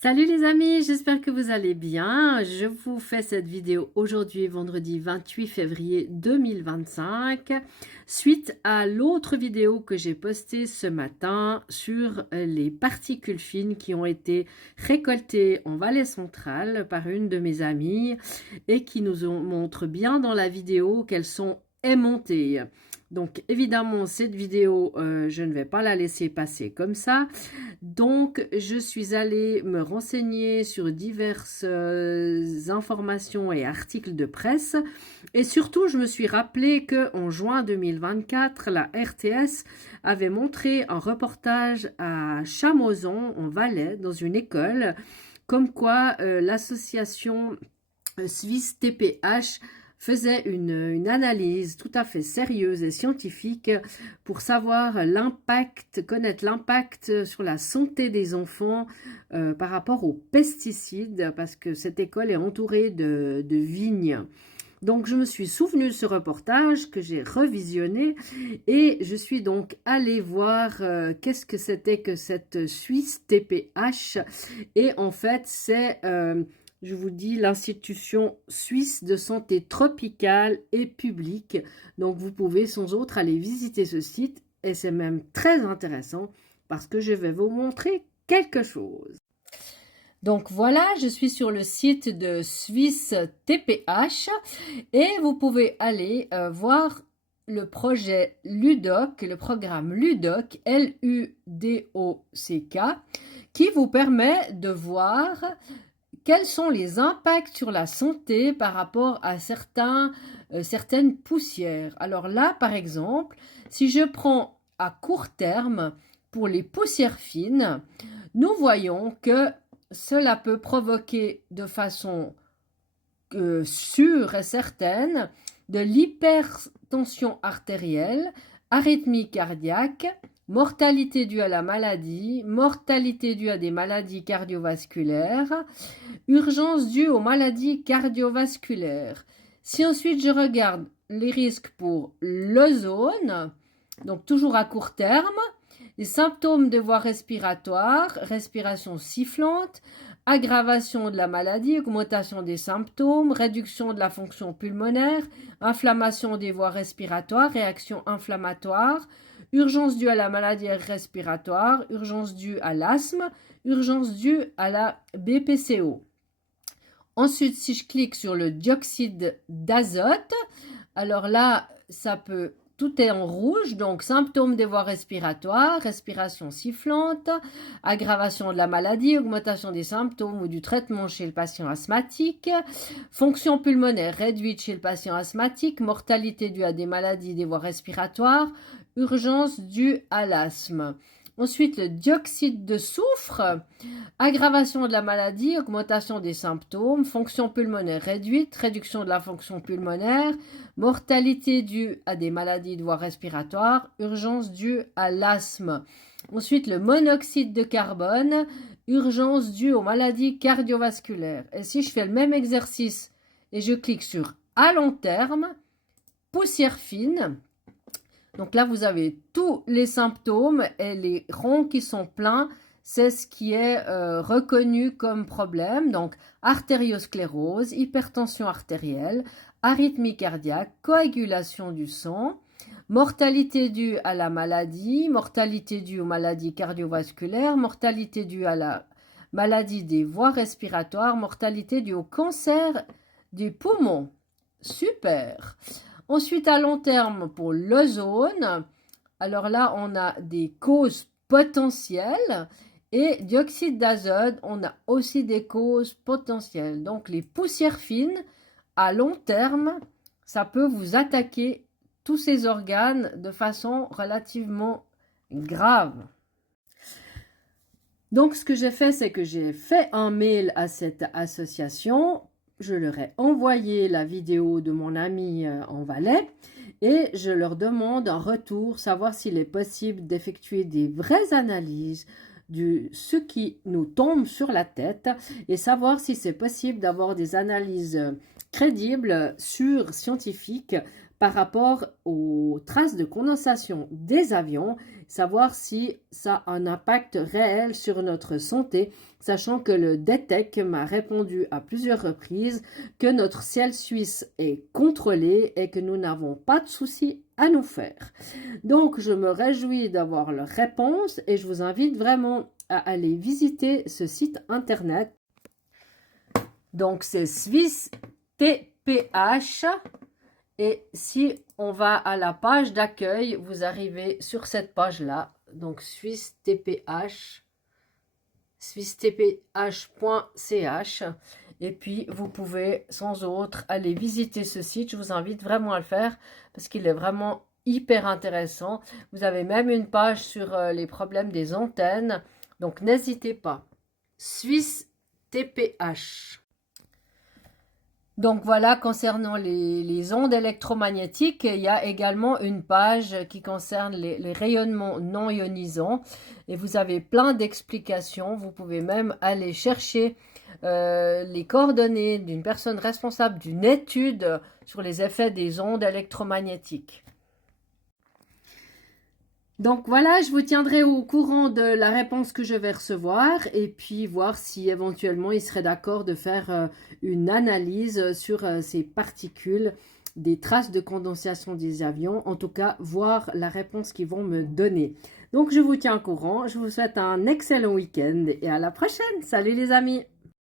Salut les amis, j'espère que vous allez bien. Je vous fais cette vidéo aujourd'hui, vendredi 28 février 2025, suite à l'autre vidéo que j'ai postée ce matin sur les particules fines qui ont été récoltées en Valais centrale par une de mes amies et qui montre bien dans la vidéo qu'elles sont aimantées. Donc évidemment, cette vidéo, je ne vais pas la laisser passer comme ça. Donc, je suis allée me renseigner sur diverses informations et articles de presse. Et surtout, je me suis rappelé qu'en juin 2024, la RTS avait montré un reportage à Chamoison, en Valais, dans une école, comme quoi l'association suisse TPH faisait une analyse tout à fait sérieuse et scientifique pour savoir l'impact, connaître l'impact sur la santé des enfants par rapport aux pesticides, parce que cette école est entourée de vignes. Donc, je me suis souvenu de ce reportage que j'ai revisionné et je suis donc allée voir qu'est-ce que c'était que cette Suisse TPH. Et en fait, c'est je vous dis, l'institution suisse de santé tropicale et publique. Donc, vous pouvez sans autre aller visiter ce site et c'est même très intéressant parce que je vais vous montrer quelque chose. Donc voilà, je suis sur le site de Suisse TPH et vous pouvez aller voir le projet LUDOC, le programme LUDOC, LUDOCK, qui vous permet de voir quels sont les impacts sur la santé par rapport à certaines poussières. Alors là, par exemple, si je prends à court terme pour les poussières fines, nous voyons que cela peut provoquer de façon sûre et certaine de l'hypertension artérielle, arythmie cardiaque, mortalité due à la maladie, mortalité due à des maladies cardiovasculaires, urgence due aux maladies cardiovasculaires. Si ensuite je regarde les risques pour l'ozone, donc toujours à court terme, les symptômes de voies respiratoires, respiration sifflante, aggravation de la maladie, augmentation des symptômes, réduction de la fonction pulmonaire, inflammation des voies respiratoires, réaction inflammatoire, urgence due à la maladie respiratoire, urgence due à l'asthme, urgence due à la BPCO. Ensuite, si je clique sur le dioxyde d'azote, alors là, tout est en rouge, donc symptômes des voies respiratoires, respiration sifflante, aggravation de la maladie, augmentation des symptômes ou du traitement chez le patient asthmatique, fonction pulmonaire réduite chez le patient asthmatique, mortalité due à des maladies des voies respiratoires, urgence due à l'asthme. Ensuite, le dioxyde de soufre, aggravation de la maladie, augmentation des symptômes, fonction pulmonaire réduite, réduction de la fonction pulmonaire, mortalité due à des maladies de voies respiratoires, urgence due à l'asthme. Ensuite, le monoxyde de carbone, urgence due aux maladies cardiovasculaires. Et si je fais le même exercice et je clique sur à long terme, poussière fine, donc là, vous avez tous les symptômes et les ronds qui sont pleins. C'est ce qui est reconnu comme problème. Donc, artériosclérose, hypertension artérielle, arythmie cardiaque, coagulation du sang, mortalité due à la maladie, mortalité due aux maladies cardiovasculaires, mortalité due à la maladie des voies respiratoires, mortalité due au cancer du poumon. Super! Ensuite, à long terme, pour l'ozone, alors là, on a des causes potentielles et dioxyde d'azote, on a aussi des causes potentielles. Donc, les poussières fines, à long terme, ça peut vous attaquer tous ces organes de façon relativement grave. Donc, ce que j'ai fait, c'est que j'ai fait un mail à cette association. Je leur ai envoyé la vidéo de mon ami en Valais et je leur demande en retour savoir s'il est possible d'effectuer des vraies analyses de ce qui nous tombe sur la tête et savoir si c'est possible d'avoir des analyses crédibles, sûres, scientifiques par rapport aux traces de condensation des avions, savoir si ça a un impact réel sur notre santé, sachant que le DTEC m'a répondu à plusieurs reprises que notre ciel suisse est contrôlé et que nous n'avons pas de soucis à nous faire. Donc, je me réjouis d'avoir leur réponse et je vous invite vraiment à aller visiter ce site internet. Donc, c'est Swiss TPH. Et si on va à la page d'accueil, vous arrivez sur cette page-là. Donc, Swiss TPH, swisstph.ch. Et puis, vous pouvez sans autre aller visiter ce site. Je vous invite vraiment à le faire parce qu'il est vraiment hyper intéressant. Vous avez même une page sur les problèmes des antennes. Donc, n'hésitez pas. Swiss TPH. Donc voilà, concernant les ondes électromagnétiques, il y a également une page qui concerne les rayonnements non ionisants. Et vous avez plein d'explications. Vous pouvez même aller chercher les coordonnées d'une personne responsable d'une étude sur les effets des ondes électromagnétiques. Donc voilà, je vous tiendrai au courant de la réponse que je vais recevoir et puis voir si éventuellement il serait d'accord de faire une analyse sur ces particules, des traces de condensation des avions, en tout cas voir la réponse qu'ils vont me donner. Donc je vous tiens au courant, je vous souhaite un excellent week-end et à la prochaine. Salut les amis!